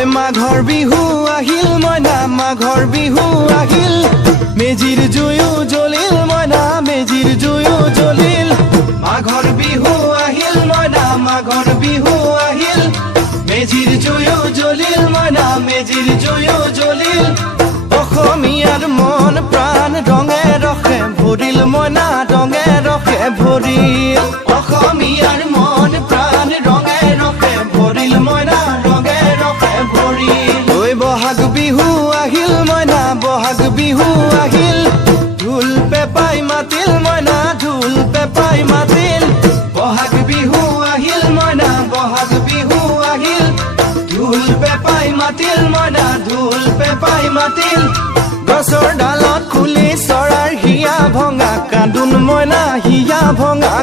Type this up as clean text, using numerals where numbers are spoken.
ঐ মাঘৰ বিহু আহিল মইনা মাঘৰ বিহু আহিল মেজিৰ জুয়ো জ্বলিল মইনা মেজিৰ জুয়ো জ্বলিল মাঘৰ বিহু আহিল মইনা মাঘৰ বিহু আহিল মেজিৰ জুয়ো জ্বলিল মইনা মেজিৰ জুয়ো জ্বলিল অসমীয়াৰ মন প্ৰাণ ৰঙে ৰখে ভৰিল মইনা ৰঙে ৰখে ভৰিল অসমীয়াৰ মন প্ৰাণ ৰঙে ৰখে ভৰিল মইনা ৰঙে ৰখে ভৰিল ঐ বহাগ বিহু আহিল মইনা বহাগ বিহু আহিল ঢোল পেপাই মাতিল মইনা ঢোল পেপাই মাতিল বহাগ বিহু আহিল মইনা বহাগ বিহু আহিল ঢোল পেপাই মাতিল মইনা ঢোল পেপাই মাতিল গছৰ ডালত খুলি চৰাৰ হিয়া ভঙা কান্দোন মইনা হিয়া ভঙা